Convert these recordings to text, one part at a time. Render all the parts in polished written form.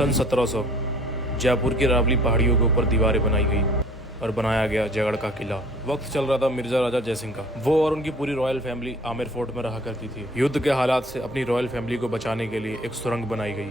सन 1700 जयपुर की अरावली पहाड़ियों के ऊपर दीवारें बनाई गई और बनाया गया जयगढ़ का किला। वक्त चल रहा था मिर्जा राजा जयसिंह का। वो और उनकी पूरी रॉयल फैमिली आमेर फोर्ट में रहा करती थी। युद्ध के हालात से अपनी रॉयल फैमिली को बचाने के लिए एक सुरंग बनाई गई,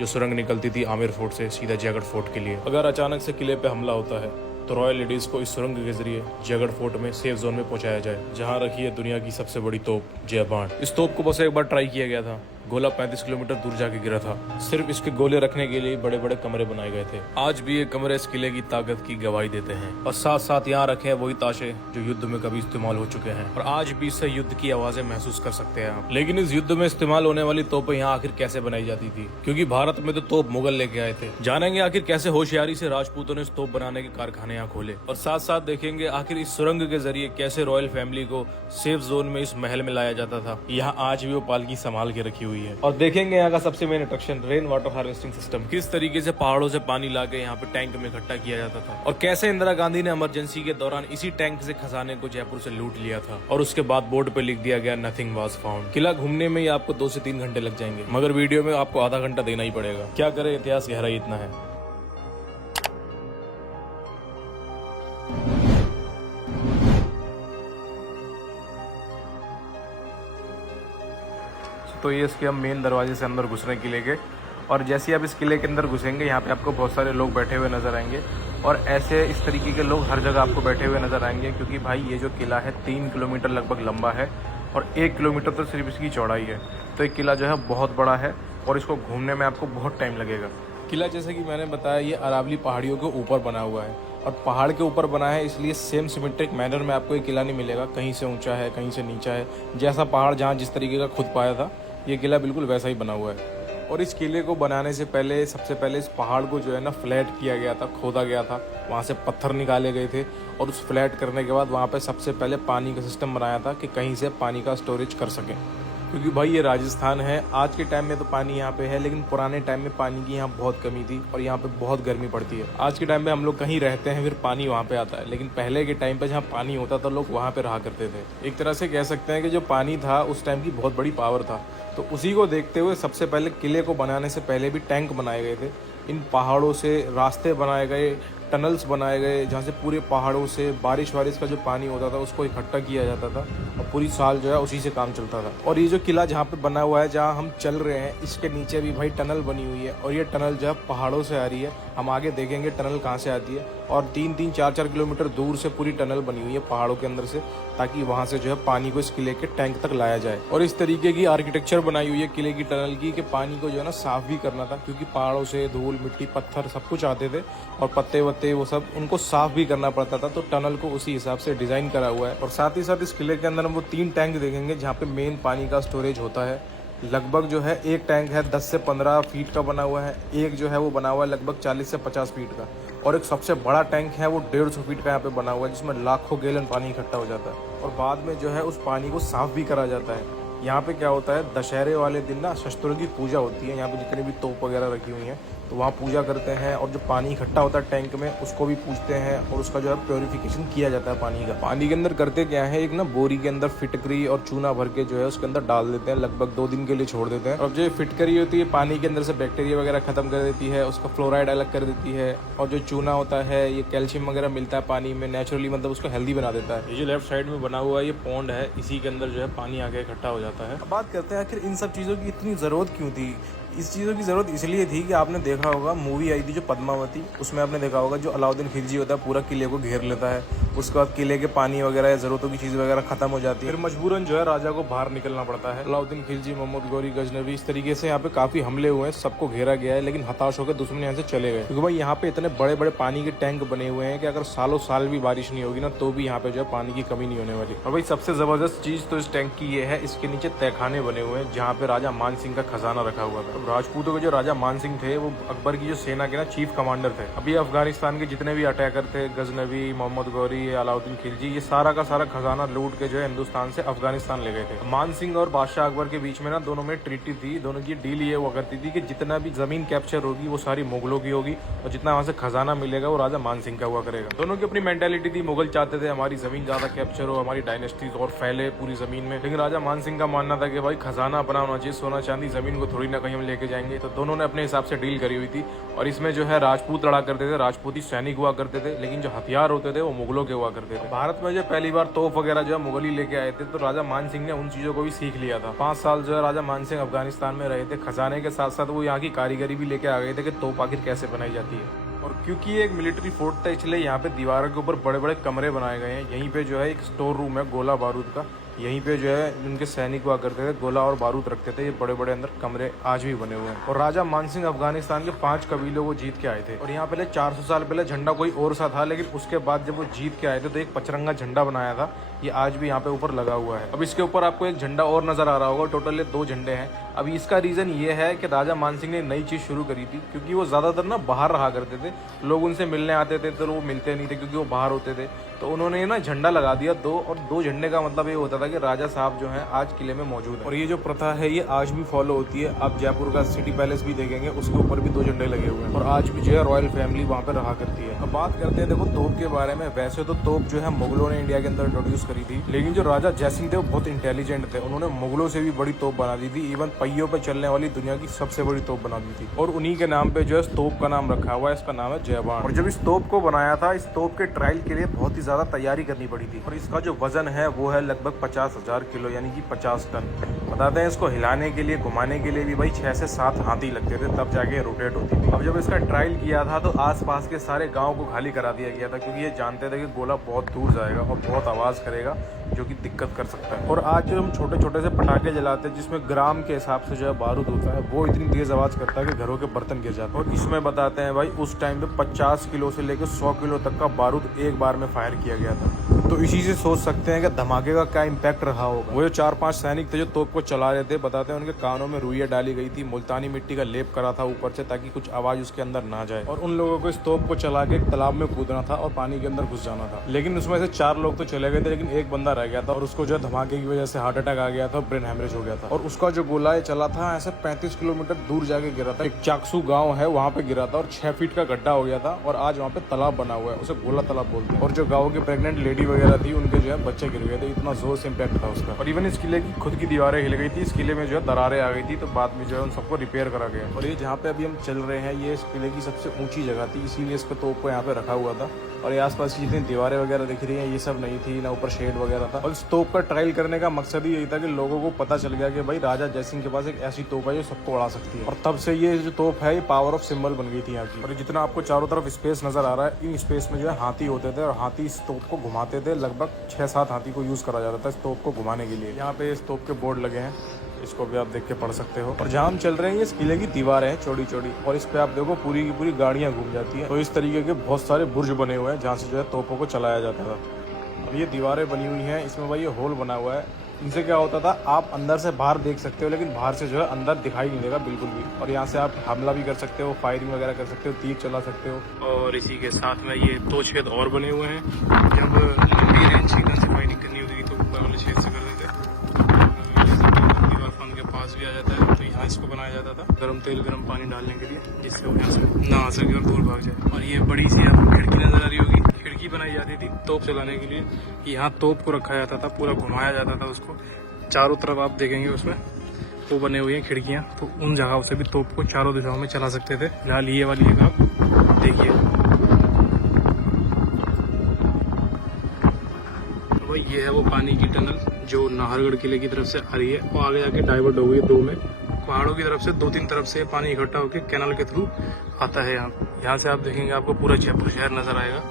जो सुरंग निकलती थी आमेर फोर्ट से सीधा जयगढ़ फोर्ट के लिए। अगर अचानक से किले पे हमला होता है तो रॉयल लेडीज को इस सुरंग के जरिए जयगढ़ फोर्ट में सेफ जोन में पहुंचाया जाए, जहां रखी है दुनिया की सबसे बड़ी तोप जय बाण। इस तोप को बस एक बार ट्राई किया गया था, गोला 35 किलोमीटर दूर जाके गिरा था। सिर्फ इसके गोले रखने के लिए बड़े बड़े कमरे बनाए गए थे। आज भी ये कमरे इस किले की ताकत की गवाही देते हैं। और साथ साथ यहाँ रखे हैं वही ताशे जो युद्ध में कभी इस्तेमाल हो चुके हैं, और आज भी इससे युद्ध की आवाजें महसूस कर सकते हैं आप। लेकिन इस युद्ध में इस्तेमाल होने वाली तोपें यहाँ आखिर कैसे बनाई जाती थी, क्योंकि भारत में तो तोप मुगल लेके आए थे। जानेंगे आखिर कैसे होशियारी से राजपूतों ने इस तोप बनाने के कारखाने यहाँ खोले, और साथ साथ देखेंगे आखिर इस सुरंग के जरिए कैसे रॉयल फैमिली को सेफ जोन में इस महल में लाया जाता था। यहाँ आज भी वो पालकी संभाल के रखी हुई है। और देखेंगे यहाँ का सबसे main attraction rain water harvesting system, किस तरीके से पहाड़ों से पानी लाके यहाँ पे टैंक में इकट्ठा किया जाता था, और कैसे इंदिरा गांधी ने इमरजेंसी के दौरान इसी टैंक से खजाने को जयपुर से लूट लिया था, और उसके बाद बोर्ड पे लिख दिया गया नथिंग वाज फाउंड। किला घूमने में ही आपको 2 से 3 घंटे लग जाएंगे, मगर वीडियो में आपको आधा घंटा देना ही पड़ेगा। क्या करे, इतिहास गहराई इतना है। तो ये इसके हम मेन दरवाजे से अंदर घुस रहे हैं किले के, और जैसे ही आप इस किले के अंदर घुसेंगे यहाँ पे आपको बहुत सारे लोग बैठे हुए नजर आएंगे, और ऐसे इस तरीके के लोग हर जगह आपको बैठे हुए नजर आएंगे, क्योंकि भाई ये जो किला है 3 किलोमीटर लगभग लंबा है और 1 किलोमीटर तो सिर्फ इसकी चौड़ाई है। तो एक किला जो है बहुत बड़ा है और इसको घूमने में आपको बहुत टाइम लगेगा। किला जैसे कि मैंने बताया ये अरावली पहाड़ियों के ऊपर बना हुआ है, और पहाड़ के ऊपर बना है, इसलिए सेम सिमेट्रिक मैनर में आपको ये किला नहीं मिलेगा। कहीं से ऊंचा है, कहीं से नीचा है। जैसा पहाड़ जहाँ जिस तरीके का खुद पाया था, ये किला बिल्कुल वैसा ही बना हुआ है। और इस किले को बनाने से पहले सबसे पहले इस पहाड़ को जो है ना फ्लैट किया गया था, खोदा गया था, वहाँ से पत्थर निकाले गए थे, और उस फ्लैट करने के बाद वहाँ पे सबसे पहले पानी का सिस्टम बनाया था कि कहीं से पानी का स्टोरेज कर सकें। क्योंकि भाई ये राजस्थान है, आज के टाइम में तो पानी यहाँ पे है, लेकिन पुराने टाइम में पानी की यहाँ बहुत कमी थी और यहाँ पे बहुत गर्मी पड़ती है। आज के टाइम में हम लोग कहीं रहते हैं फिर पानी वहाँ पे आता है, लेकिन पहले के टाइम पे जहाँ पानी होता था लोग वहाँ पे रहा करते थे। एक तरह से कह सकते हैं कि जो पानी था उस टाइम की बहुत बड़ी पावर था। तो उसी को देखते हुए सबसे पहले किले को बनाने से पहले भी टैंक बनाए गए थे। इन पहाड़ों से रास्ते बनाए गए, टनल्स बनाए गए, जहाँ से पूरे पहाड़ों से बारिश का जो पानी होता था उसको इकट्ठा किया जाता था, और पूरी साल जो है उसी से काम चलता था। और ये जो किला जहाँ पे बना हुआ है, जहाँ हम चल रहे हैं, इसके नीचे भी भाई टनल बनी हुई है, और ये टनल जो है पहाड़ों से आ रही है। हम आगे देखेंगे टनल कहाँ से आती है, और 3-3, 4-4 किलोमीटर दूर से पूरी टनल बनी हुई है पहाड़ों के अंदर से, ताकि वहाँ से जो है पानी को इस किले के टैंक तक लाया जाए। और इस तरीके की आर्किटेक्चर बनाई हुई है किले की टनल की कि पानी को जो है ना साफ भी करना था, क्योंकि पहाड़ों से धूल मिट्टी पत्थर सब कुछ आते थे, और पत्ते वत्ते वो सब उनको साफ भी करना पड़ता था। तो टनल को उसी हिसाब से डिजाइन करा हुआ है। और साथ ही साथ इस किले के अंदर हम वो 3 टैंक देखेंगे जहाँ पे मेन पानी का स्टोरेज होता है। लगभग जो है एक टैंक है 10 से 15 फीट का बना हुआ है, एक जो है वो बना हुआ है लगभग 40 से 50 फीट का, और एक सबसे बड़ा टैंक है वो 150 फीट का यहाँ पे बना हुआ है, जिसमें लाखों गैलन पानी इकट्ठा हो जाता है, और बाद में जो है उस पानी को साफ भी करा जाता है। यहाँ पे क्या होता है, दशहरे वाले दिन ना शस्त्रों की पूजा होती है। यहाँ पे जितनी भी तोप वगैरह रखी हुई हैं तो वहाँ पूजा करते हैं, और जो पानी इकट्ठा होता है टैंक में उसको भी पूजते हैं, और उसका जो है प्योरिफिकेशन किया जाता है पानी का। पानी के अंदर करते क्या है, एक ना बोरी के अंदर फिटकरी और चूना भर के जो है उसके अंदर डाल देते हैं, लगभग 2 दिन के लिए छोड़ देते हैं। और जो फिटकरी होती है पानी के अंदर से बैक्टीरिया वगैरह खत्म कर देती है, उसका फ्लोराइड अलग कर देती है, और जो चूना होता है ये कैल्शियम वगैरह मिलता है पानी में नेचुरली, मतलब उसको हेल्दी बना देता है। ये जो लेफ्ट साइड में बना हुआ है ये पॉन्ड है, इसी के अंदर जो है पानी आके इकट्ठा हो जाता है। अब बात करते हैं आखिर इन सब चीज़ों की इतनी ज़रूरत क्यों थी। इस चीज़ों की ज़रूरत इसलिए थी कि आपने देखा होगा मूवी आई थी जो पद्मावती, उसमें आपने देखा होगा जो अलाउद्दीन खिलजी होता है पूरा किले को घेर लेता है, उसके बाद किले के पानी वगैरह या ज़रूरतों की चीज़ वगैरह खत्म हो जाती है, फिर मजबूरन जो है राजा को बाहर निकलना पड़ता है। अलाउद्दीन खिलजी, मोहम्मद गौरी गजनवी, इस तरीके से यहाँ पे काफ़ी हमले हुए हैं, सबको घेरा गया है, लेकिन हताश होकर दुश्मन यहाँ से चले गए, क्योंकि भाई यहाँ पे इतने बड़े बड़े पानी के टैंक बने हुए हैं कि अगर सालों साल भी बारिश नहीं होगी ना तो भी यहाँ पे जो है पानी की कमी नहीं होने वाली। और भाई सबसे ज़बरदस्त चीज़ तो इस टैंक की ये है, इसके नीचे तहखाने बने हुए हैं जहाँ पे राजा मान सिंह का खजाना रखा हुआ था। राजपूतों के जो राजा मान सिंह थे वो अकबर की जो सेना के ना चीफ कमांडर थे। अभी अफगानिस्तान के जितने भी अटैकर थे, गजनवी, मोहम्मद गौरी, अलाउद्दीन खिलजी, ये सारा का सारा खजाना लूट के जो है हिंदुस्तान से अफगानिस्तान ले गए थे। मान सिंह और बादशाह अकबर के बीच में ना दोनों में ट्रीटी थी, दोनों की डील ये हुआ करती थी कि जितना भी जमीन कैप्चर होगी वो सारी मुगलों की होगी, और जितना वहाँ से खजाना मिलेगा वो राजा मान सिंह का हुआ करेगा। दोनों की अपनी मेंटेलिटी थी, मुगल चाहते थे हमारी जमीन ज्यादा कैप्चर हो, हमारी डायनेस्टी और फैले पूरी जमीन में, लेकिन राजा मान सिंह का मानना था कि भाई खजाना अपना होना चाहिए, सोना चांदी जमीन को थोड़ी ना कहीं हम लेके जाएंगे। तो दोनों ने अपने हिसाब से डील करी हुई थी। और इसमें जो है राजपूत लड़ा करते थे, राजपूती सैनिक हुआ करते थे, लेकिन जो हथियार होते थे वो मुगलों के हुआ करते थे। भारत में जो पहली बार तोप वगैरह जो है मुगल ही लेके आए थे, तो राजा मान सिंह ने उन चीज़ों को भी सीख लिया था। 5 साल जो है राजा मान सिंह अफगानिस्तान में रहे थे। खजाने के साथ साथ वो यहाँ की कारीगरी भी लेके आ गए थे कि तोप आखिर कैसे बनाई जाती है। और क्योंकि ये एक मिलिट्री फोर्ट था, इसलिए यहाँ पे दीवारों के ऊपर बड़े बड़े कमरे बनाए गए हैं। यहीं पे जो है एक स्टोर रूम है गोला बारूद का। यहीं पे जो है उनके सैनिक हुआ करते थे, गोला और बारूद रखते थे। ये बड़े बड़े अंदर कमरे आज भी बने हुए हैं। और राजा मान सिंह अफगानिस्तान के 5 कबीलों को जीत के आए थे। और यहाँ पहले 400 साल पहले झंडा कोई और सा था, लेकिन उसके बाद जब वो जीत के आए थे तो एक पचरंगा झंडा बनाया था। ये आज भी यहाँ पे ऊपर लगा हुआ है। अब इसके ऊपर आपको एक झंडा और नजर आ रहा होगा। टोटल ये 2 झंडे हैं। अभी इसका रीजन ये है कि राजा मान सिंह ने नई चीज शुरू करी थी, क्योंकि वो ज्यादातर ना बाहर रहा करते थे। लोग उनसे मिलने आते थे तो वो मिलते नहीं थे, क्योंकि वो बाहर होते थे। तो उन्होंने ना झंडा लगा दिया 2, और 2 झंडे का मतलब ये होता था कि राजा साहब जो हैं आज किले में मौजूद है। और ये जो प्रथा है ये आज भी फॉलो होती है। आप जयपुर का सिटी पैलेस भी देखेंगे, उसके ऊपर भी 2 झंडे लगे हुए हैं। और आज भी जो है रॉयल फैमिली वहाँ पे रहा करती है। अब बात करते हैं देखो तोप के बारे में। वैसे तो तोप जो है मुगलों ने इंडिया के अंदर इंट्रोड्यूस करी थी, लेकिन जो राजा जयसिंह थे वो बहुत इंटेलिजेंट थे। उन्होंने मुगलों से भी बड़ी तोप बना दी थी। इवन पहियों पे चलने वाली दुनिया की सबसे बड़ी तोप बना दी थी। और उन्हीं के नाम पे जो है इस तोप का नाम रखा हुआ है। इसका नाम है जयबान। और जब इस तोप को बनाया था, इस तोप के ट्रायल के लिए बहुत ही ज्यादा तैयारी करनी पड़ी थी। और इसका जो वजन है वो है लगभग 50,000 किलो, यानी कि 50 टन। बताते हैं इसको हिलाने के लिए, घुमाने के लिए भी भाई 6 से 7 हाथी लगते थे, तब जाके रोटेट होती थी। अब जब इसका ट्रायल किया था तो आसपास के सारे गांव को खाली करा दिया गया था, क्योंकि ये जानते थे कि गोला बहुत दूर जाएगा और बहुत आवाज करेगा, जो कि दिक्कत कर सकता है। और आज जो हम छोटे छोटे से पटाखे जलाते हैं जिसमें ग्राम के हिसाब से जो है बारूद होता है, वो इतनी तेज आवाज करता है कि घरों के बर्तन गिर जाते हैं। और इसमें बताते हैं भाई उस टाइम पे 50 किलो से लेकर 100 किलो तक का बारूद एक बार में फायर किया गया था। तो इसी से सोच सकते हैं कि धमाके का क्या इम्पैक्ट रहा होगा। वो जो 4-5 सैनिक थे जो तोप को चला रहे थे, बताते हैं उनके कानों में रुइयां डाली गई थी, मुल्तानी मिट्टी का लेप करा था ऊपर से, ताकि कुछ आवाज उसके अंदर ना जाए। और उन लोगों को इस तोप को चला के एक तालाब में कूदना था और पानी के अंदर घुस जाना था। लेकिन उसमें से 4 लोग तो चले गए थे, लेकिन एक बंदा रह गया था। और उसको जो धमाके की वजह से हार्ट अटैक आ गया था, ब्रेन हेमरेज हो गया था। और उसका जो गोला चला था ऐसे 35 किलोमीटर दूर जाके गिरा था। एक चाकसू गाँव है, वहाँ पे गिरा था और 6 फीट का गड्ढा हो गया था। और आज वहाँ पे तालाब बना हुआ है, उसे गोला तालाब बोलते हैं। और जो गाँव की प्रेग्नेंट लेडी वगैरह थी, उनके जो है बच्चे गिर गए थे, इतना जोर से इम्पैक्ट था उसका। और इवन इस किले की खुद की दीवारें हिल गई थी। इस किले में जो है दरारें आ गई थी, तो बाद में जो है उन सबको रिपेयर करा गया। और ये जहाँ पे अभी हम चल रहे हैं, ये इस किले की सबसे ऊंची जगह थी, इसीलिए इसको तोप को यहाँ पे रखा हुआ था। और ये आसपास की जितनी दीवारें वगैरह दिख रही हैं, ये सब नहीं थी, ना ऊपर शेड वगैरह था। और इस तोप का ट्रायल करने का मकसद ही यही था कि लोगों को पता चल गया कि भाई राजा जयसिंह के पास एक ऐसी तोप है जो सबको उड़ा सकती है। और तब से ये जो तोप है, ये पावर ऑफ सिंबल बन गई थी यहाँ की। और जितना आपको चारों तरफ स्पेस नजर आ रहा है, इन स्पेस में जो है हाथी होते थे, और हाथी इस तोप को घुमाते थे। लगभग 6-7 हाथी को यूज करा जाता था इस तोप को घुमाने के लिए। यहाँ पे इस तोप के बोर्ड लगे हैं, इसको भी आप देख के पढ़ सकते हो। और जहाँ हम चल रहे हैं, इस किले की दीवारें हैं चौड़ी चौड़ी, और इस पे आप देखो पूरी की पूरी गाड़ियाँ घूम जाती हैं। तो इस तरीके के बहुत सारे बुर्ज बने हुए हैं जहाँ से जो है तोपों को चलाया जाता था। अब ये दीवारें बनी हुई हैं, इसमें भाई ये होल बना हुआ है। इनसे क्या होता था, आप अंदर से बाहर देख सकते हो, लेकिन बाहर से जो है अंदर दिखाई नहीं देगा बिल्कुल भी। और यहाँ से आप हमला भी कर सकते हो, फायरिंग वगैरह कर सकते हो, तीर चला सकते हो। और इसी के साथ में ये 2 छेद और बने हुए हैं। जब लंबी रेंज से फायरिंग करनी होती है तो ऊपर वाले छेद से कर देते हैं। दीवार फान के पास भी आ जाता है, तो यहाँ इसको बनाया जाता था गर्म तेल गर्म पानी डालने के लिए, जिससे वो यहाँ से ना आ सके और दूर भाग जाए। और ये बड़ी सी आपको खिड़की नजर आ रही होगी, खिड़की बनाई जाती थी तोप चलाने के लिए। यहाँ तोप को रखा जाता था, पूरा घुमाया जाता था उसको। चारों तरफ आप देखेंगे उसमें वो बने हुए हैं खिड़कियाँ, तो उन जगहों से भी तोप को चारों दिशाओं में चला सकते थे। फिलहाल ये वाली जगह आप देखिए, तो भाई ये है वो पानी की टनल जो नाहरगढ़ किले की तरफ से आ रही है, वो आगे जाके डाइवर्ट हो गई है 2 में। पहाड़ों की तरफ से 2-3 तरफ से पानी इकट्ठा होकर कैनाल के थ्रू आता है यहाँ से आप देखेंगे आपको पूरा जयपुर शहर नजर आएगा।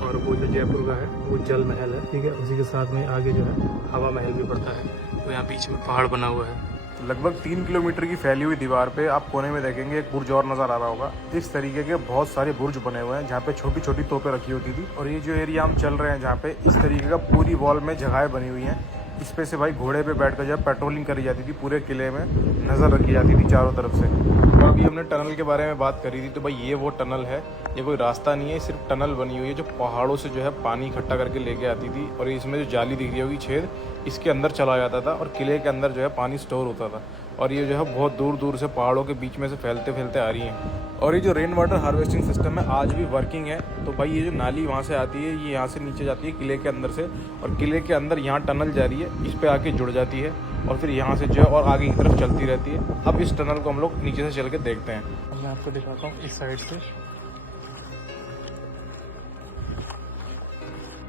और वो जो जयपुर का है वो जल महल है, ठीक है। उसी के साथ में आगे जो है हवा महल भी पड़ता है, तो यहाँ बीच में पहाड़ बना हुआ है। लगभग 3 किलोमीटर की फैली हुई दीवार पे आप कोने में देखेंगे एक बुर्ज और नजर आ रहा होगा। इस तरीके के बहुत सारे बुर्ज बने हुए हैं जहाँ पे छोटी छोटी तोपें रखी होती थी। और ये जो एरिया हम चल रहे हैं, जहाँ पे इस तरीके का पूरी वॉल में जगहें बनी हुई हैं, इस पे से भाई घोड़े पे बैठकर जब पेट्रोलिंग करी जाती थी, पूरे किले में नज़र रखी जाती थी चारों तरफ से। और अभी हमने टनल के बारे में बात करी थी, तो भाई ये वो टनल है, ये कोई रास्ता नहीं है, सिर्फ टनल बनी हुई है जो पहाड़ों से जो है पानी इकट्ठा करके लेके आती थी। और इसमें जो जाली दिख रही होगी छेद, इसके अंदर चला जाता था और किले के अंदर जो है पानी स्टोर होता था। और ये जो है बहुत दूर दूर से पहाड़ों के बीच में से फैलते फैलते आ रही हैं। और ये जो रेन वाटर हार्वेस्टिंग सिस्टम है आज भी वर्किंग है। तो भाई ये जो नाली वहाँ से आती है ये यहाँ से नीचे जाती है किले के अंदर से, और किले के अंदर यहाँ टनल जा रही है, इस पे आके जुड़ जाती है और फिर यहाँ से जो है और आगे की तरफ चलती रहती है। अब इस टनल को हम लोग नीचे से चल के देखते हैं। मैं आपको दिखाता हूँ इस साइड से।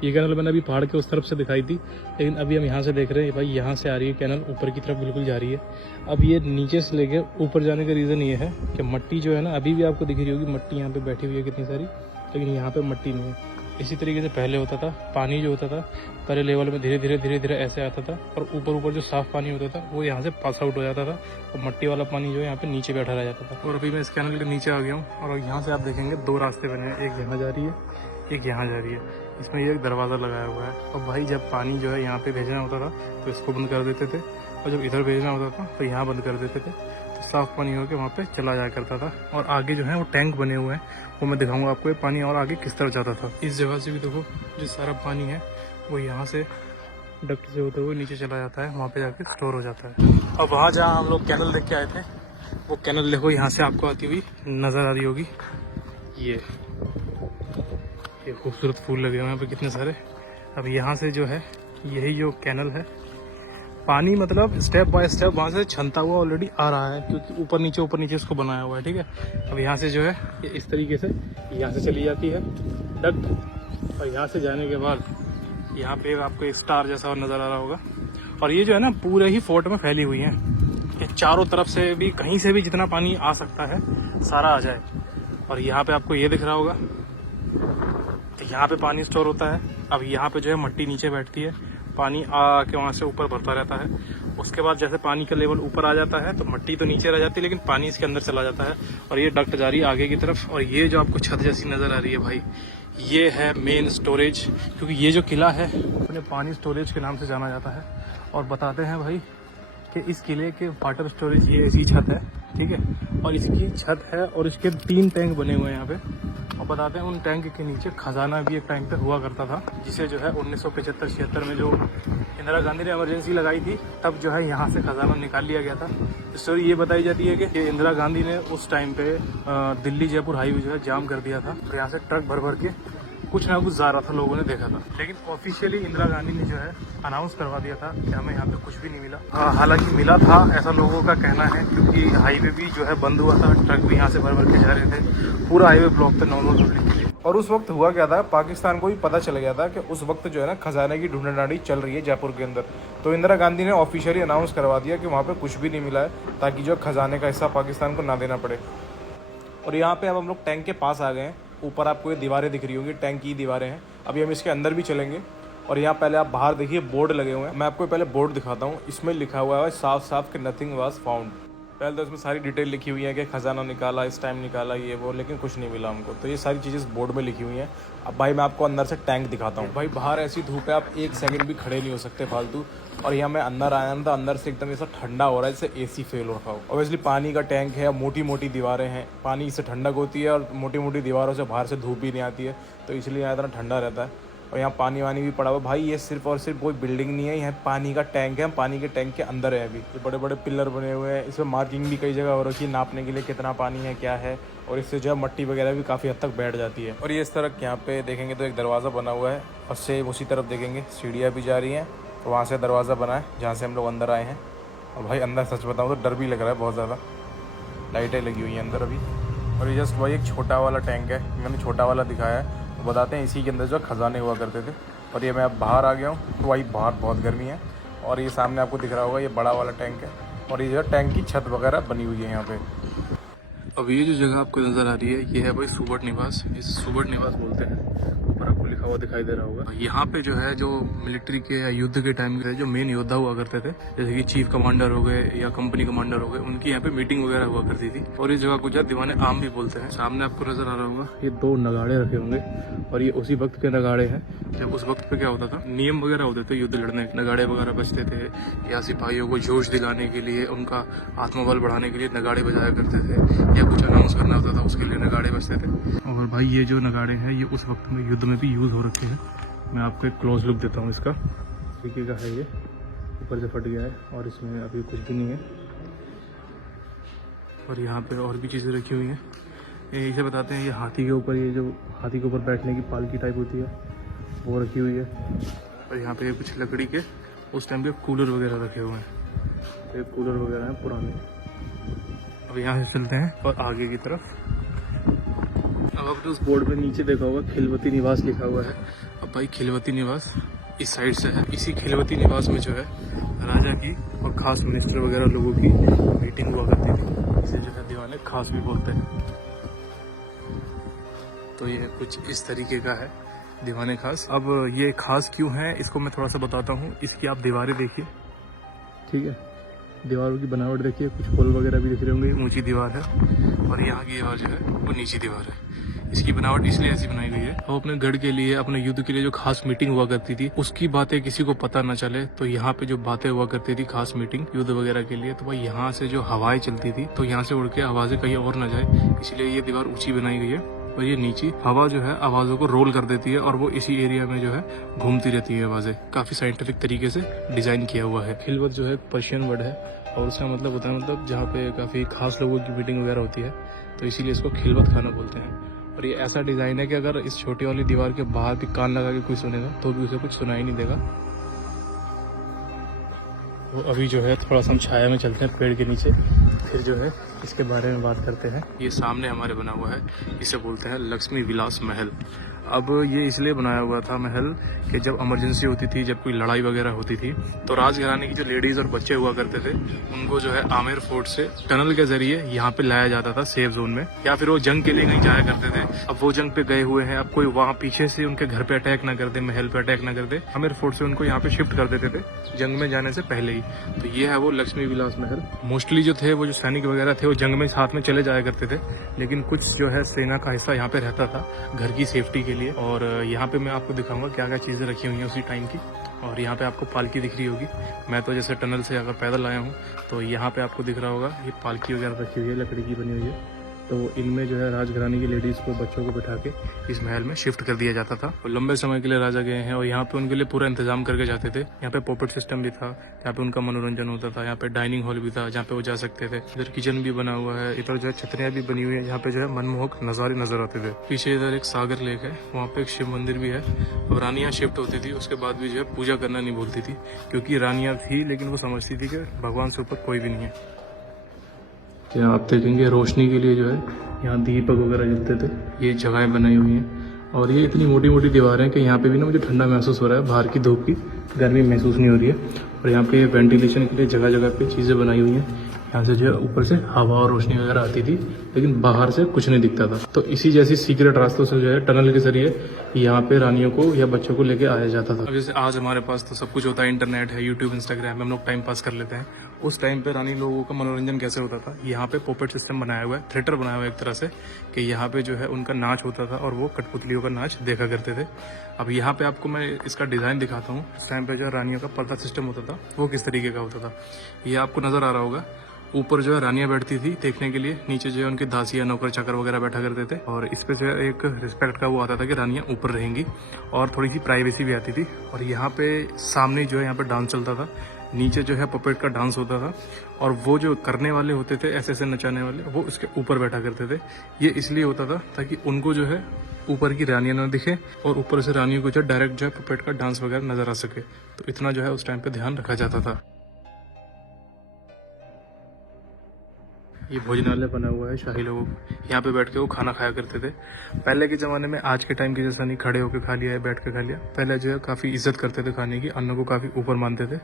ये कैनल मैंने अभी पहाड़ के उस तरफ से दिखाई थी, लेकिन अभी हम यहाँ से देख रहे हैं भाई यहाँ से आ रही है कैनल, ऊपर की तरफ बिल्कुल जा रही है। अब ये नीचे से लेके ऊपर जाने का रीज़न ये है कि मट्टी जो है ना अभी भी आपको दिख रही होगी, मट्टी यहाँ पे बैठी हुई है कितनी सारी, लेकिन यहाँ पे मट्टी नहीं है। इसी तरीके से पहले होता था, पानी जो होता था पहले लेवल में धीरे धीरे ऐसे आता था और ऊपर जो साफ पानी होता था वो यहाँ से पास आउट हो जाता था और मट्टी वाला पानी जो है यहाँ पे नीचे बैठा रह जाता था। और अभी मैं इस कैनल के नीचे आ गया हूँ और यहाँ से आप देखेंगे दो रास्ते बने हैं, एक यहाँ जा रही है, एक यहाँ जा रही है। इसमें ये एक दरवाज़ा लगाया हुआ है और भाई जब पानी जो है यहाँ पे भेजना होता था तो इसको बंद कर देते थे, और जब इधर भेजना होता था तो यहाँ बंद कर देते थे, तो साफ़ पानी होकर वहाँ पे चला जाया करता था। और आगे जो है वो टैंक बने हुए हैं, वो मैं दिखाऊंगा आपको ये पानी और आगे किस तरह जाता था। इस जगह से भी देखो जो सारा पानी है वो यहाँ से डक्ट से होते हुए नीचे चला जाता है, वहाँ पे जाके स्टोर हो जाता है। और वहाँ जहाँ हम लोग कैनल देख के आए थे वो कैनल देखो यहाँ से आपको आती हुई नज़र आ रही होगी। ये खूबसूरत फूल लगे हुए हैं यहाँ पे कितने सारे। अब यहाँ से जो है यही जो कैनल है, पानी मतलब स्टेप बाय स्टेप वहाँ से छनता हुआ ऑलरेडी आ रहा है, क्योंकि ऊपर नीचे इसको बनाया हुआ है, ठीक है। अब यहाँ से जो है ये इस तरीके से यहाँ से चली जाती है डक्ट, और यहाँ से जाने के बाद यहाँ पे आपको एक स्टार जैसा नज़र आ रहा होगा। और ये जो है ना पूरे ही फोर्ट में फैली हुई है, ये चारों तरफ से भी कहीं से भी जितना पानी आ सकता है सारा आ जाए। और यहाँ पे आपको ये दिख रहा होगा, तो यहाँ पे पानी स्टोर होता है। अब यहाँ पे जो है मट्टी नीचे बैठती है, पानी आके वहाँ से ऊपर भरता रहता है। उसके बाद जैसे पानी का लेवल ऊपर आ जाता है तो मट्टी तो नीचे रह जाती है, लेकिन पानी इसके अंदर चला जाता है और ये डक्ट जा रही है आगे की तरफ। और ये जो आपको छत जैसी नज़र आ रही है भाई, ये है मेन स्टोरेज, क्योंकि ये जो किला है अपने पानी स्टोरेज के नाम से जाना जाता है। और बताते हैं भाई कि इस किले के वाटर स्टोरेज ये ऐसी छत है, ठीक है, और इसकी छत है और इसके 3 टैंक बने हुए हैं यहाँ पे। और बताते हैं उन टैंक के नीचे खजाना भी एक टाइम पे हुआ करता था, जिसे जो है 1975-76 में जो इंदिरा गांधी ने इमरजेंसी लगाई थी तब जो है यहाँ से खजाना निकाल लिया गया था। स्टोरी ये बताई जाती है कि इंदिरा गांधी ने उस टाइम पे दिल्ली जयपुर हाईवे जो है जाम कर दिया था, तो यहाँ से ट्रक भर भर के कुछ ना कुछ जा रहा था, लोगों ने देखा था। लेकिन ऑफिशियली इंदिरा गांधी ने जो है अनाउंस करवा दिया था कि हमें यहाँ पे कुछ भी नहीं मिला। हालांकि मिला था ऐसा लोगों का कहना है, क्योंकि हाईवे भी जो है बंद हुआ था, ट्रक भी यहाँ से भर भर के जा रहे थे, पूरा हाईवे ब्लॉक था नॉर्मल पब्लिक के लिए। और उस वक्त हुआ क्या था, पाकिस्तान को भी पता चल गया था कि उस वक्त जो है ना खजाने की ढूंढाढूंढी चल रही है जयपुर के अंदर। तो इंदिरा गांधी ने ऑफिशियली अनाउंस करवा दिया कि वहाँ पे कुछ भी नहीं मिला है, ताकि जो खजाने का हिस्सा पाकिस्तान को ना देना पड़े। और यहाँ पे अब हम लोग टैंक के पास आ गए हैं। ऊपर आपको ये दीवारें दिख रही होंगी, टैंक की दीवारें हैं। अभी हम इसके अंदर भी चलेंगे। और यहाँ पहले आप बाहर देखिए बोर्ड लगे हुए हैं, मैं आपको पहले बोर्ड दिखाता हूँ। इसमें लिखा हुआ है साफ साफ कि नथिंग वाज फाउंड। पहले तो इसमें सारी डिटेल लिखी हुई है कि खजाना निकाला, इस टाइम निकाला, ये वो, लेकिन कुछ नहीं मिला हमको। तो ये सारी चीज़ें इस बोर्ड में लिखी हुई हैं। अब भाई मैं आपको अंदर से टैंक दिखाता हूँ। भाई बाहर ऐसी धूप है, आप 1 सेकंड भी खड़े नहीं हो सकते फालतू। और यहाँ मैं अंदर आया ना, तो अंदर से एकदम ऐसा ठंडा हो रहा है जैसे AC फेल हो रखा हो। ऑब्वियसली पानी का टैंक है, मोटी मोटी दीवारें हैं, पानी से ठंडक होती है और मोटी मोटी दीवारों से बाहर से धूप भी नहीं आती है, तो इसलिए यहाँ इतना ठंडा रहता है। और यहाँ पानी वानी भी पड़ा हुआ भाई। ये सिर्फ और सिर्फ कोई बिल्डिंग नहीं है, यहाँ पानी का टैंक है, हम पानी के टैंक के अंदर है। अभी ये बड़े बड़े पिलर बने हुए हैं, इसमें मार्किंग भी कई जगह हो रखी है नापने के लिए कितना पानी है क्या है। और इससे जो है मट्टी वगैरह भी काफ़ी हद तक बैठ जाती है। और ये इस तरह यहाँ पे देखेंगे तो एक दरवाज़ा बना हुआ है, और सेम उसी तरफ देखेंगे सीढ़ियाँ भी जा रही हैं, तो वहाँ से दरवाज़ा बना है जहाँ से हम लोग अंदर आए हैं। और भाई अंदर सच बताऊँ तो डर भी लग रहा है बहुत ज़्यादा, लाइटें लगी हुई हैं अंदर अभी। और ये जस्ट वही एक छोटा वाला टैंक है, मैंने छोटा वाला दिखाया है। तो बताते हैं इसी के अंदर जो खजाने हुआ करते थे। और ये मैं अब बाहर आ गया हूँ, तो वही बाहर बहुत गर्मी है। और ये सामने आपको दिख रहा होगा ये बड़ा वाला टैंक है, और ये जो टैंक की छत वगैरह बनी हुई है यहाँ पे। अब ये जो जगह आपको नज़र आ रही है ये है भाई सुबट निवास, इस सुबट निवास बोलते हैं। ऊपर आपको लिखा हुआ दिखाई दे रहा होगा। यहाँ पे जो है जो मिलिट्री के या युद्ध के टाइम के जो मेन योद्धा हुआ करते थे, जैसे कि चीफ कमांडर हो गए या कंपनी कमांडर हो गए, उनकी यहाँ पे मीटिंग वगैरह हुआ करती थी। और इस जगह को जो दीवाने आम भी बोलते हैं। सामने आपको नजर आ रहा होगा ये 2 नगाड़े रखे होंगे, और ये उसी वक्त के नगाड़े हैं जब उस वक्त पे क्या होता था, नियम वगैरह होते थे युद्ध लड़ने के, नगाड़े वगैरह बजते थे, या सिपाहियों को जोश दिलाने के लिए, उनका आत्मबल बढ़ाने के लिए नगाड़े बजाया करते थे, या कुछ अनाउंस करना होता था उसके लिए नगाड़े बजते थे। और भाई ये जो नगाड़े हैं ये उस वक्त में युद्ध में भी यूज़ हो रखे हैं। मैं आपको एक क्लोज लुक देता हूँ इसका, तरीके का है ये, ऊपर से फट गया है और इसमें अभी कुछ भी नहीं है। और यहाँ पे और भी चीज़ें रखी हुई हैं। ये इसे बताते हैं, ये हाथी के ऊपर, ये जो हाथी के ऊपर बैठने की पालकी टाइप होती है वो रखी हुई है। और यहाँ पे कुछ लकड़ी के उस टाइम के कूलर वगैरह रखे हुए हैं, तो ये कूलर वगैरह हैं पुराने। अब यहाँ से चलते हैं और आगे की तरफ। अब आपने उस बोर्ड पे नीचे देखा होगा खिलवती निवास लिखा हुआ है। अब भाई खिलवती निवास इस साइड से है। इसी खिलवती निवास में जो है राजा की और खास मिनिस्टर वगैरह लोगों की मीटिंग हुआ करती थी। इसे जो है दीवाने खास भी बोलते हैं। तो ये कुछ इस तरीके का है दीवाने खास। अब ये खास क्यों है इसको मैं थोड़ा सा बताता हूँ। इसकी आप दीवारें देखिए, ठीक है, दीवारों की बनावट देखिए, कुछ होल वगैरह भी दिख रहे होंगे। ऊंची दीवार है और यहाँ की दीवार जो है वो नीची दीवार है। इसकी बनावट इसलिए ऐसी बनाई गई है, अब अपने गढ़ के लिए, अपने युद्ध के लिए जो खास मीटिंग हुआ करती थी उसकी बातें किसी को पता न चले, तो यहाँ पे जो बातें हुआ करती थी खास मीटिंग युद्ध वगैरह के लिए, तो भाई यहाँ से जो हवाएं चलती थी तो यहाँ से उड़ के आवाजें कहीं और न जाए, इसलिए ये दीवार ऊंची बनाई गई है। और ये नीची हवा जो है आवाजों को रोल कर देती है और वो इसी एरिया में जो है घूमती रहती है आवाजें। काफी साइंटिफिक तरीके से डिजाइन किया हुआ है। खिलवत जो है पर्शियन वर्ड है और उसका मतलब होता है मतलब जहाँ पे काफी खास लोगों की मीटिंग वगैरह होती है, तो इसीलिए इसको खिलवत खाना बोलते हैं। और ये ऐसा डिजाइन है कि अगर इस छोटी वाली दीवार के बाहर भी कान लगा के कोई सुनेगा तो भी उसे कुछ सुनाई नहीं देगा। तो अभी जो है थोड़ा सा हम छाया में चलते हैं पेड़ के नीचे, फिर जो है इसके बारे में बात करते हैं। ये सामने हमारे बना हुआ है, इसे बोलते हैं लक्ष्मी विलास महल। अब ये इसलिए बनाया हुआ था महल कि जब इमरजेंसी होती थी, जब कोई लड़ाई वगैरह होती थी, तो राजघराने की जो लेडीज और बच्चे हुआ करते थे उनको जो है आमेर फोर्ट से टनल के जरिए यहाँ पे लाया जाता था सेफ जोन में, या फिर वो जंग के लिए कहीं जाया करते थे। अब वो जंग पे गए हुए हैं, अब कोई वहाँ पीछे से उनके घर पे अटैक ना कर दे, महल पे अटैक ना कर दे, आमेर फोर्ट से उनको यहाँ पे शिफ्ट कर देते थे जंग में जाने से पहले ही। तो ये है वो लक्ष्मी विलास महल। मोस्टली जो थे वो जो सैनिक वगैरह थे वो जंग में साथ में चले जाया करते थे, लेकिन कुछ जो है सेना का हिस्सा यहाँ पे रहता था घर की सेफ्टी के लिए। और यहाँ पे मैं आपको दिखाऊंगा क्या क्या चीज़ें रखी हुई हैं उसी टाइम की। और यहाँ पे आपको पालकी दिख रही होगी। मैं तो जैसे टनल से अगर पैदल आया हूँ तो यहाँ पे आपको दिख रहा होगा ये पालकी वगैरह रखी हुई है, लकड़ी की बनी हुई है। तो इनमें जो है राजघराने की लेडीज़ को, बच्चों को बिठा के इस महल में शिफ्ट कर दिया जाता था। वो लंबे समय के लिए राजा गए हैं और यहाँ पे उनके लिए पूरा इंतजाम करके जाते थे। यहाँ पे पोपेट सिस्टम भी था, यहाँ पे उनका मनोरंजन होता था। यहाँ पे डाइनिंग हॉल भी था जहाँ पे वो जा सकते थे। इधर किचन भी बना हुआ है, इधर जो है छतरियाँ भी बनी हुई है, यहाँ पे जो है मनमोहक नज़ारे नजर आते थे। पीछे इधर एक सागर लेक है, वहाँ पे एक शिव मंदिर भी है। अब रानियाँ शिफ्ट होती थी उसके बाद भी जो है पूजा करना नहीं भूलती थी, क्योंकि रानियाँ थी लेकिन वो समझती थी कि भगवान से ऊपर कोई भी नहीं है। यहाँ आप देखेंगे रोशनी के लिए जो है यहाँ दीपक वगैरह जलते थे। ये जगहें बनाई हुई हैं और ये इतनी मोटी मोटी दीवारें हैं कि यहाँ पे भी ना मुझे ठंडा महसूस हो रहा है, बाहर की धूप की गर्मी महसूस नहीं हो रही है। और यहाँ पे वेंटिलेशन के लिए जगह जगह पे चीज़ें बनाई हुई हैं। यहाँ से जो है ऊपर से हवा और रोशनी वगैरह आती थी, लेकिन बाहर से कुछ नहीं दिखता था। तो इसी जैसी सीक्रेट रास्तों से जो है टनल के जरिए यहाँ पे रानियों को या बच्चों को लेके आया जाता था। अब जैसे आज हमारे पास तो सब कुछ होता है, इंटरनेट है, यूट्यूब, इंस्टाग्राम, हम लोग टाइम पास कर लेते हैं। उस टाइम पे रानी लोगों का मनोरंजन कैसे होता था, यहाँ पे पोपेट सिस्टम बनाया हुआ है, थिएटर बनाया हुआ है एक तरह से, कि यहाँ पे जो है उनका नाच होता था और वो कठपुतलियों का नाच देखा करते थे। अब यहाँ पे आपको मैं इसका डिज़ाइन दिखाता हूँ। उस टाइम पे जो रानियों का पर्दा सिस्टम होता था वो किस तरीके का होता था, ये आपको नज़र आ रहा होगा। ऊपर जो है रानियां बैठती थी देखने के लिए, नीचे जो है उनके दासियां, नौकर चाकर वगैरह बैठा करते थे। और इस पे जो है एक रिस्पेक्ट का वो आता था कि रानियां ऊपर रहेंगी और थोड़ी सी प्राइवेसी भी आती थी। और यहाँ पे सामने जो है यहाँ पे डांस चलता था, नीचे जो है पपेट का डांस होता था और वो जो करने वाले होते थे ऐसे ऐसे नचाने वाले, वो उसके ऊपर बैठा करते थे। ये इसलिए होता था ताकि उनको जो है ऊपर की रानियां ना दिखे और ऊपर से रानियों को जो डायरेक्ट जो है पपेट का डांस वगैरह नजर आ सके। तो इतना जो है उस टाइम पे ध्यान रखा जाता था। ये भोजनालय बना हुआ है शाही लोगों को, यहाँ पे बैठ के वो खाना खाया करते थे। पहले के ज़माने में आज के टाइम के जैसा नहीं खड़े होकर खा लिया है, बैठ के खा लिया। पहले जो है काफ़ी इज्जत करते थे खाने की, अन्न को काफ़ी ऊपर मानते थे।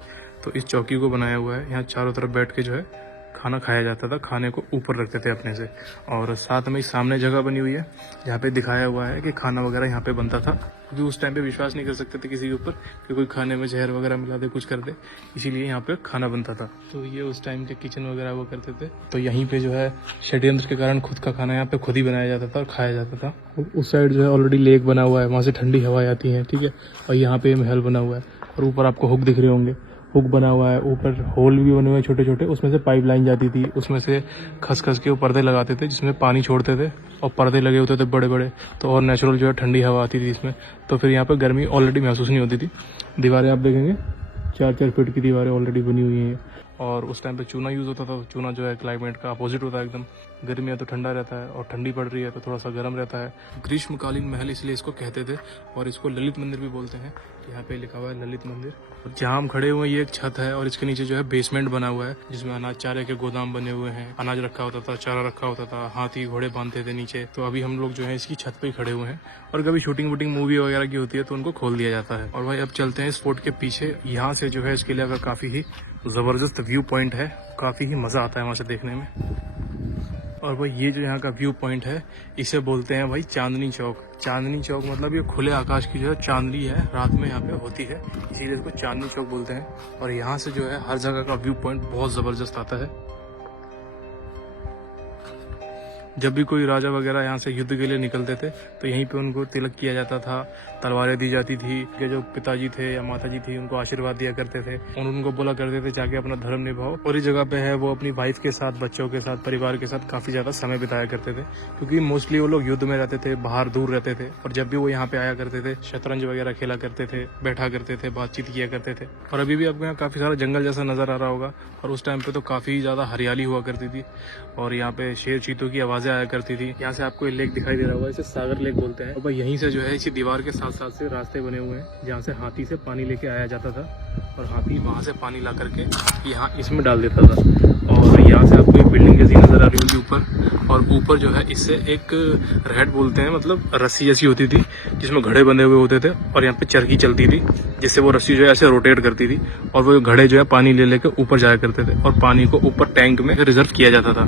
तो इस चौकी को बनाया हुआ है, यहाँ चारों तरफ बैठ के जो है खाना खाया जाता था, खाने को ऊपर रखते थे अपने से। और साथ में सामने जगह बनी हुई है जहाँ पे दिखाया हुआ है कि खाना वगैरह यहाँ पे बनता था, क्योंकि उस टाइम पे विश्वास नहीं कर सकते थे किसी के ऊपर कि कोई खाने में जहर वगैरह मिला दे, कुछ कर दे, इसीलिए यहाँ पे खाना बनता था। तो ये उस टाइम के किचन वगैरह वो करते थे। तो यहीं पे जो है षड्यंत्र के कारण खुद का खाना यहाँ पे खुद ही बनाया जाता था और खाया जाता था। उस साइड जो है ऑलरेडी लेक बना हुआ है, वहाँ से ठंडी हवाएं आती हैं, ठीक है। और यहाँ पे महल बना हुआ है और ऊपर आपको हुक दिख रहे होंगे, हुक बना हुआ है, ऊपर होल भी बने हुए हैं छोटे छोटे, उसमें से पाइपलाइन जाती थी, उसमें से खस खस के वो पर्दे लगाते थे जिसमें पानी छोड़ते थे और पर्दे लगे होते थे बड़े बड़े, तो और नेचुरल जो है ठंडी हवा आती थी इसमें। तो फिर यहाँ पे गर्मी ऑलरेडी महसूस नहीं होती थी। दीवारें आप देखेंगे 4-4 फीट की दीवारें ऑलरेडी बनी हुई हैं और उस टाइम पे चूना यूज़ होता था। चूना जो है क्लाइमेट का अपोजिट होता है एकदम, गर्मी है तो ठंडा रहता है और ठंडी पड़ रही है तो थोड़ा सा गर्म रहता है। ग्रीष्मकालीन महल इसलिए इसको कहते थे और इसको ललित मंदिर भी बोलते हैं। यहाँ पे लिखा हुआ है ललित मंदिर। और जहाँ हम खड़े हुए हैं ये एक छत है और इसके नीचे जो है बेसमेंट बना हुआ है जिसमें अनाज चारे के गोदाम बने हुए हैं। अनाज रखा होता था, चारा रखा होता था, हाथी घोड़े बांधते थे नीचे। तो अभी हम लोग जो है इसकी छत पे ही खड़े हुए हैं और कभी शूटिंग वूटिंग मूवी वगैरह की होती है तो उनको खोल दिया जाता है। और भाई अब चलते हैं इस फोर्ट के पीछे। यहाँ से जो है इस किले का काफ़ी ही ज़बरदस्त व्यू पॉइंट है, काफ़ी ही मज़ा आता है वहाँ से देखने में। और भाई ये जो यहाँ का व्यू पॉइंट है इसे बोलते हैं भाई चांदनी चौक। चांदनी चौक मतलब ये खुले आकाश की जो है चांदनी है रात में यहाँ पे होती है, इसीलिए इसको चांदनी चौक बोलते हैं। और यहाँ से जो है हर जगह का व्यू पॉइंट बहुत ज़बरदस्त आता है। जब भी कोई राजा वगैरह यहाँ से युद्ध के लिए निकलते थे तो यहीं पे उनको तिलक किया जाता था, तलवारें दी जाती थी। के जो पिताजी थे या माताजी थी उनको आशीर्वाद दिया करते थे और उनको बोला करते थे जाके अपना धर्म निभाओ। और इस जगह पे है वो अपनी वाइफ के साथ, बच्चों के साथ, परिवार के साथ काफ़ी ज़्यादा समय बिताया करते थे क्योंकि मोस्टली वो लोग युद्ध में रहते थे, बाहर दूर रहते थे। और जब भी वो यहाँ पे आया करते थे शतरंज वगैरह खेला करते थे, बैठा करते थे, बातचीत किया करते थे। और अभी भी आपको यहाँ काफ़ी सारा जंगल जैसा नज़र आ रहा होगा और उस टाइम पे तो काफ़ी ज़्यादा हरियाली हुआ करती थी और यहाँ पे शेर चीतों की आवाज़ें आया करती थी। यहाँ से आपको एक लेक दिखाई दे रहा होगा, इसे सागर लेक बोलते हैं। और भाई यहीं से जो है इसी दीवार के साथ साथ से रास्ते बने हुए हैं जहाँ से हाथी से पानी लेके आया जाता था और हाथी वहाँ से पानी ला करके यहाँ इसमें डाल देता था। और यहाँ से आपको एक बिल्डिंग जैसी नज़र आ रही होगी ऊपर, और ऊपर जो है इससे एक रहट बोलते हैं, मतलब रस्सी जैसी होती थी जिसमें घड़े बंधे हुए होते थे और यहाँ पे चरखी चलती थी जिससे वो रस्सी जो है ऐसे रोटेट करती थी और वो घड़े जो है पानी ले लेके ऊपर जाया करते थे और पानी को ऊपर टैंक में रिजर्व किया जाता था।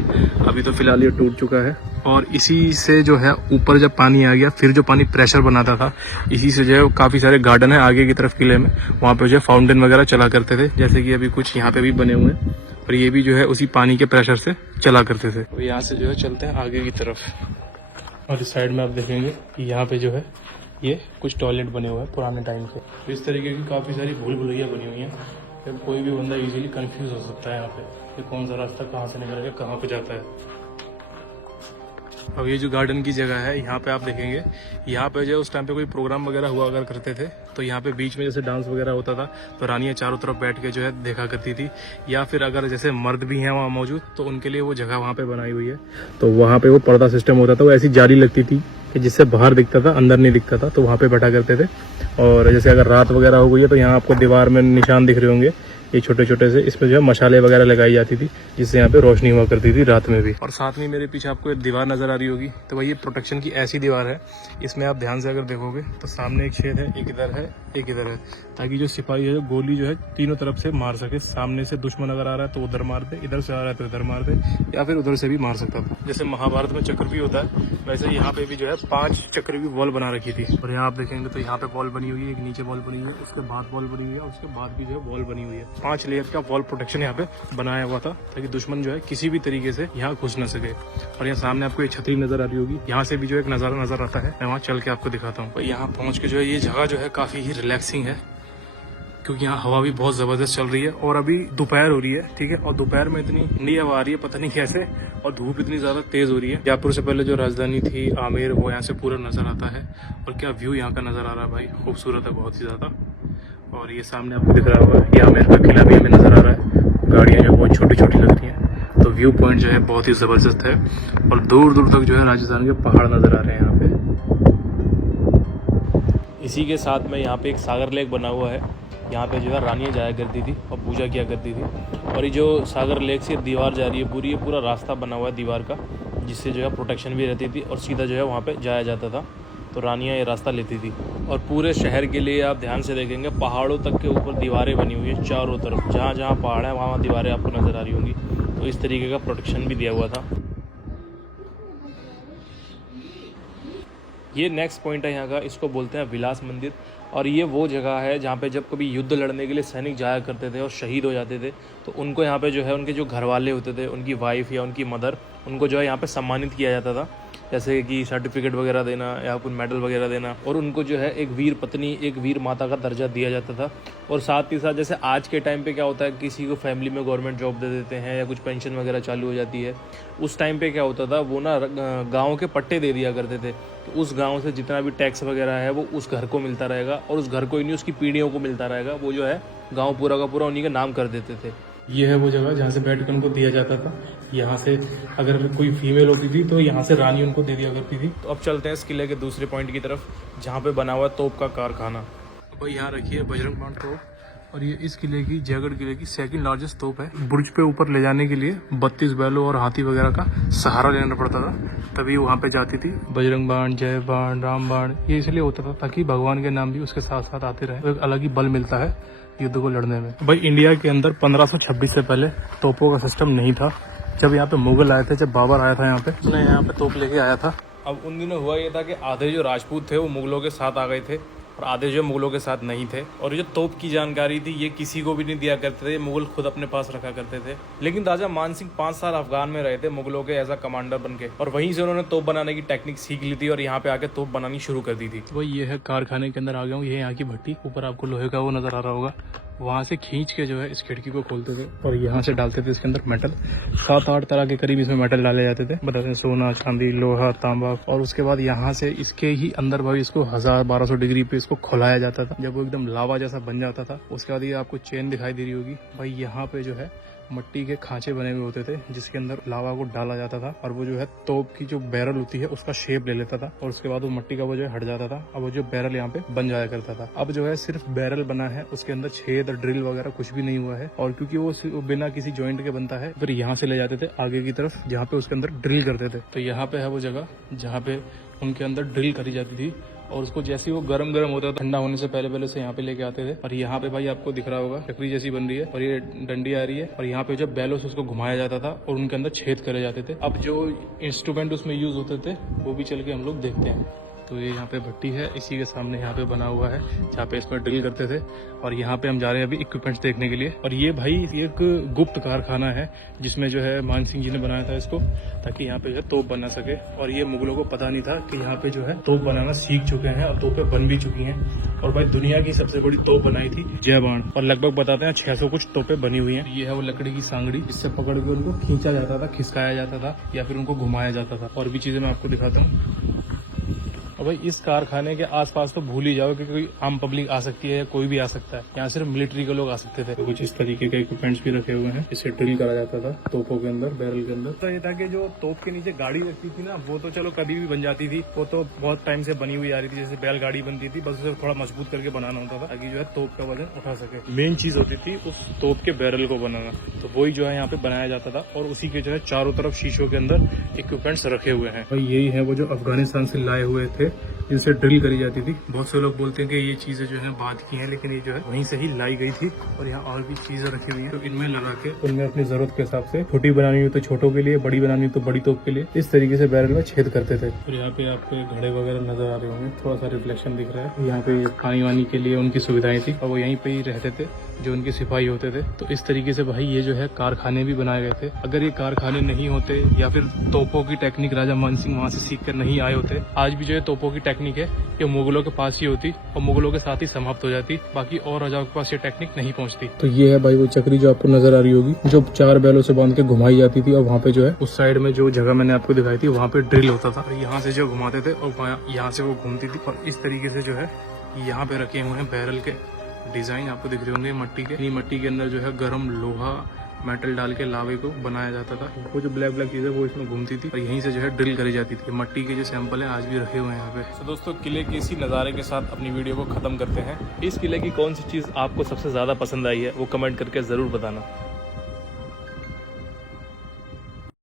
अभी तो फिलहाल ये टूट चुका है और इसी से जो है ऊपर जब पानी आ गया फिर जो पानी प्रेशर बनाता था, इसी से जो है काफ़ी सारे गार्डन है आगे की तरफ किले में, वहाँ पे जो है फाउंटेन वगैरह चला करते थे जैसे कि अभी कुछ यहाँ पे भी बने हुए हैं और ये भी जो है उसी पानी के प्रेशर से चला करते थे। तो यहाँ से जो है चलते हैं आगे की तरफ और इस साइड में आप देखेंगे कि यहाँ पे जो है ये कुछ टॉयलेट बने हुए हैं पुराने टाइम के। तो इस तरीके की काफ़ी सारी भूल भुलैया बनी हुई हैं, तो कोई भी बंदा इजीली कंफ्यूज हो सकता है यहाँ पे कि कौन सा रास्ता कहाँ से निकल के कहाँ पे जाता है। अब ये जो गार्डन की जगह है यहाँ पे आप देखेंगे, यहाँ पे जो उस टाइम पे कोई प्रोग्राम वगैरह हुआ अगर करते थे तो यहाँ पे बीच में जैसे डांस वगैरह होता था तो रानियाँ चारों तरफ बैठ के जो है देखा करती थी, या फिर अगर जैसे मर्द भी हैं वहाँ मौजूद तो उनके लिए वो जगह वहाँ पे बनाई हुई है। तो वहाँ पे वो पर्दा सिस्टम होता था, वो ऐसी जाली लगती थी कि जिससे बाहर दिखता था अंदर नहीं दिखता था, तो वहाँ पे बैठा करते थे। और जैसे अगर रात वगैरह हो गई है तो यहाँ आपको दीवार में निशान दिख रहे होंगे ये छोटे छोटे से, इसमें जो है मशाले वगैरह लगाई जाती थी जिससे यहाँ पे रोशनी हुआ करती थी रात में भी। और साथ में मेरे पीछे आपको एक दीवार नजर आ रही होगी, तो भाई ये प्रोटेक्शन की ऐसी दीवार है, इसमें आप ध्यान से अगर देखोगे तो सामने एक छेद है, एक इधर है, एक इधर है, ताकि जो सिपाही है गोली जो है तीनों तरफ से मार सके। सामने से दुश्मन अगर आ रहा है तो उधर मार दे, इधर से आ रहा है तो इधर मार दे, या फिर उधर से भी मार सकता था। जैसे महाभारत में चक्र भी होता है वैसे यहाँ पे भी जो है 5 चक्र भी वॉल बना रखी थी। और यहाँ आप देखेंगे तो यहाँ पे वॉल बनी हुई है, एक नीचे वॉल बनी हुई है, उसके बाद वॉल बनी हुई है, उसके बाद भी जो है वॉल बनी हुई है। 5 लेयर का वॉल प्रोटेक्शन यहाँ पे बनाया हुआ था ताकि दुश्मन जो है किसी भी तरीके से यहाँ घुस न सके। और यहाँ सामने आपको एक छतरी नजर आ रही होगी, यहाँ से भी जो एक नजारा नजर आता है, मैं वहाँ चल के आपको दिखाता हूँ। यहाँ पहुँच के जो है ये जगह जो है काफी ही रिलैक्सिंग है क्योंकि यहाँ हवा भी बहुत ज़बरदस्त चल रही है और अभी दोपहर हो रही है, ठीक है। और दोपहर में इतनी ठंडी हवा आ रही है पता नहीं कैसे, और धूप इतनी ज़्यादा तेज़ हो रही है। जयपुर से पहले जो राजधानी थी आमेर, वो यहाँ से पूरा नज़र आता है। और क्या व्यू यहाँ का नज़र आ रहा है भाई, खूबसूरत है बहुत ही ज़्यादा। और ये सामने आपको दिख रहा होगा ये आमेर का किला भी हमें नज़र आ रहा है, गाड़ियाँ जो बहुत छोटी छोटी लगती हैं। तो व्यू पॉइंट जो है बहुत ही ज़बरदस्त है और दूर दूर तक जो है राजस्थान के पहाड़ नज़र आ रहे हैं यहाँ पे। इसी के साथ में यहाँ पे एक सागर लेक बना हुआ है, यहाँ पे जो है रानियाँ जाया करती थी और पूजा किया करती थी। और ये जो सागर लेक से दीवार जा रही है पूरी, ये पूरा रास्ता बना हुआ है दीवार का जिससे जो है प्रोटेक्शन भी रहती थी और सीधा जो है वहाँ पे जाया जाता था। तो रानियाँ ये रास्ता लेती थी। और पूरे शहर के लिए आप ध्यान से देखेंगे पहाड़ों तक के ऊपर दीवारें बनी हुई हैं चारों तरफ, जहाँ जहाँ पहाड़ है वहाँ दीवारें आपको नज़र आ रही होंगी। तो इस तरीके का प्रोटेक्शन भी दिया हुआ था। ये नेक्स्ट पॉइंट है यहाँ का, इसको बोलते हैं विलास मंदिर। और ये वो जगह है जहाँ पे जब कभी युद्ध लड़ने के लिए सैनिक जाया करते थे और शहीद हो जाते थे तो उनको यहाँ पे जो है उनके जो घर वाले होते थे, उनकी वाइफ या उनकी मदर, उनको जो है यहाँ पे सम्मानित किया जाता था, जैसे कि सर्टिफिकेट वगैरह देना या कोई मेडल वगैरह देना। और उनको जो है एक वीर पत्नी, एक वीर माता का दर्जा दिया जाता था। और साथ ही साथ जैसे आज के टाइम पे क्या होता है, किसी को फैमिली में गवर्नमेंट जॉब दे देते हैं या कुछ पेंशन वगैरह चालू हो जाती है, उस टाइम पे क्या होता था वो ना गाँव के पट्टे दे दिया करते थे। तो उस गाँव से जितना भी टैक्स वगैरह है वो उस घर को मिलता रहेगा और उस घर को ही नहीं उसकी पीढ़ियों को मिलता रहेगा। वो जो है गाँव पूरा का पूरा उन्हीं का नाम कर देते थे। ये है वो जगह जहाँ से बैठ कर उनको दिया जाता था। यहाँ से अगर कोई फीमेल होती थी तो यहाँ से रानी उनको दे दिया करती थी। तो अब चलते हैं इस किले के दूसरे पॉइंट की तरफ जहाँ पे बना हुआ है तोप का कारखाना। भाई यहाँ रखी है बजरंग बाण तोप, और ये इस किले की, जयगढ़ किले की सेकंड लार्जेस्ट तोप है। बुर्ज पे ऊपर ले जाने के लिए 32 बैलों और हाथी वगैरह का सहारा लेना पड़ता था, तभी वहाँ पे जाती थी। बजरंग बाण, जय बाण, राम बाण, ये इसलिए होता था ताकि भगवान के नाम भी उसके साथ साथ आते रहे, तो एक अलग ही बल मिलता है युद्ध को लड़ने में। भाई इंडिया के अंदर 1526 से पहले तोपों का सिस्टम नहीं था। जब यहाँ पे मुगल आए थे, जब बाबर आया था यहाँ पे, उसने यहाँ पे तोप लेके आया था। अब उन दिनों हुआ ये था कि आधे जो राजपूत थे वो मुगलों के साथ आ गए थे और आधे जो मुगलों के साथ नहीं थे, और जो तोप की जानकारी थी ये किसी को भी नहीं दिया करते थे, मुगल खुद अपने पास रखा करते थे। लेकिन राजा मान सिंह 5 साल अफगान में रहे थे मुगलों के एज अ कमांडर बन के, और वहीं से उन्होंने तोप बनाने की टेक्निक सीख ली थी और यहाँ पे आके तोप बनानी शुरू कर दी थी। तो भाई ये है कारखाने के अंदर आ गया हूँ। ये यहाँ की भट्टी, ऊपर आपको लोहे का वो नजर आ रहा होगा, वहाँ से खींच के जो है इस खिड़की को खोलते थे और यहाँ से डालते थे इसके अंदर मेटल। 7-8 तरह के करीब इसमें मेटल डाले जाते थे, बताते हैं सोना, चांदी, लोहा, तांबा। और उसके बाद यहाँ से इसके ही अंदर भाई इसको 1000-1200 डिग्री पे इसको खुलाया जाता था। जब वो एकदम लावा जैसा बन जाता था, उसके बाद ये आपको चेन दिखाई दे रही होगी भाई, यहाँ पे जो है मट्टी के खांचे बने हुए होते थे जिसके अंदर लावा को डाला जाता था, और वो जो है तोप की जो बैरल होती है उसका शेप ले लेता था, और उसके बाद वो मट्टी का वो जो है हट जाता था। अब वो जो बैरल यहाँ पे बन जाया करता था। अब जो है सिर्फ बैरल बना है, उसके अंदर छेद, ड्रिल वगैरह कुछ भी नहीं हुआ है, और क्योंकि वो बिना किसी जॉइंट के बनता है, फिर यहाँ से ले जाते थे आगे की तरफ जहाँ पे उसके अंदर ड्रिल करते थे। तो यहाँ पे है वो जगह जहाँ पे उनके अंदर ड्रिल करी जाती थी, और उसको जैसे ही वो गरम होता था, ठंडा होने से पहले से यहाँ पे लेके आते थे। और यहाँ पे भाई आपको दिख रहा होगा चक्री जैसी बन रही है, और ये डंडी आ रही है, और यहाँ पे जब बैलों से उसको घुमाया जाता था और उनके अंदर छेद करे जाते थे। अब जो इंस्ट्रूमेंट उसमें यूज होते थे वो भी चल के हम लोग देखते हैं। तो ये यहाँ पे भट्टी है, इसी के सामने यहाँ पे बना हुआ है जहाँ पे इसमें ड्रिल करते थे, और यहाँ पे हम जा रहे हैं अभी इक्विपमेंट्स देखने के लिए। और ये भाई एक गुप्त कारखाना है जिसमें जो है मान सिंह जी ने बनाया था इसको, ताकि यहाँ पे जो है तोप बना सके। और ये मुगलों को पता नहीं था कि यहाँ पे जो है तोप बनाना सीख चुके हैं और तोपें बन भी चुकी हैं। और भाई दुनिया की सबसे बड़ी तोप बनाई थी जय बाण, और लगभग बताते हैं 600 कुछ तोपें बनी हुई हैं। ये है वो लकड़ी की सांगड़ी, इससे पकड़ के उनको खींचा जाता था, खिसकाया जाता था, या फिर उनको घुमाया जाता था। और भी चीजें मैं आपको दिखाता हूँ। और भाई इस कारखाने के आसपास तो भूल ही जाओ कि कोई आम पब्लिक आ सकती है या कोई भी आ सकता है। यहाँ सिर्फ मिलिट्री के लोग आ सकते थे। तो कुछ इस तरीके के इक्विपमेंट्स भी रखे हुए हैं, इससे ड्रिल करा जाता था तोपों के अंदर, बैरल के अंदर। तो ये था कि जो तोप के नीचे गाड़ी रखती थी ना, वो तो चलो कभी भी बन जाती थी, वो तो बहुत टाइम से बनी हुई आ रही थी, जैसे बैलगाड़ी बनती थी, बस उसे थोड़ा मजबूत करके बनाना होता था ताकि जो है तोप का वजन उठा सके। मेन चीज होती थी उस तोप के बैरल को बनाना, तो वही जो है यहाँ पे बनाया जाता था। और उसी के जो है चारों तरफ शीशों के अंदर इक्विपमेंट्स रखे हुए हैं। भाई यही है वो जो अफगानिस्तान से लाए हुए थे, जिनसे ड्रिल करी जाती थी। बहुत से लोग बोलते हैं कि ये चीजें जो है बाद की हैं, लेकिन ये जो है वहीं से ही लाई गई थी। और यहाँ और भी चीजें रखी हुई हैं, तो इनमें लगा के उनमें अपनी जरूरत के हिसाब से छोटी बनानी हो तो छोटों के लिए, बड़ी बनानी हो तो बड़ी तोप के लिए, इस तरीके से बैरल में छेद करते थे। और यहाँ पे आपको घड़े वगैरह नजर आ रहे होंगे, थोड़ा सा रिफ्लेक्शन दिख रहा है। यहाँ पे पानी वानी के लिए उनकी सुविधाएं थी, और वो यहीं पे ही रहते थे जो उनके सिपाही होते थे। तो इस तरीके से भाई ये जो है कारखाने भी बनाए गए थे। अगर ये कारखाने नहीं होते, या फिर तोपों की टेक्निक राजा मान सिंह वहां से सीख कर नहीं आए होते, आज भी जो है तोपों की टेक्निक है ये मुगलों के पास ही होती और मुगलों के साथ ही समाप्त हो जाती, बाकी और राजाओं के पास ये टेक्निक नहीं पहुंचती। तो ये है भाई वो चक्री जो आपको नजर आ रही होगी, जो 4 बैलों से बांध के घुमाई जाती थी, और वहाँ पे जो है उस साइड में जो जगह मैंने आपको दिखाई थी वहाँ पे ड्रिल होता था। यहाँ से जो घुमाते थे और यहाँ से वो घूमती थी, और इस तरीके से जो है यहाँ पे रखे हुए हैं बैरल के डिजाइन आपको दिख रहे होंगे मट्टी के। मट्टी के अंदर जो है गर्म लोहा मेटल डाल के लावे को बनाया जाता था। वो जो ब्लैक ब्लैक चीज है वो इसमें घूमती थी, और यहीं से जो है ड्रिल करी जाती थी। मट्टी के जो सैंपल है आज भी रखे हुए हैं यहाँ पे। तो दोस्तों किले के इसी नज़ारे के साथ अपनी वीडियो को खत्म करते हैं। इस किले की कौन सी चीज़ आपको सबसे ज़्यादा पसंद आई है वो कमेंट करके ज़रूर बताना।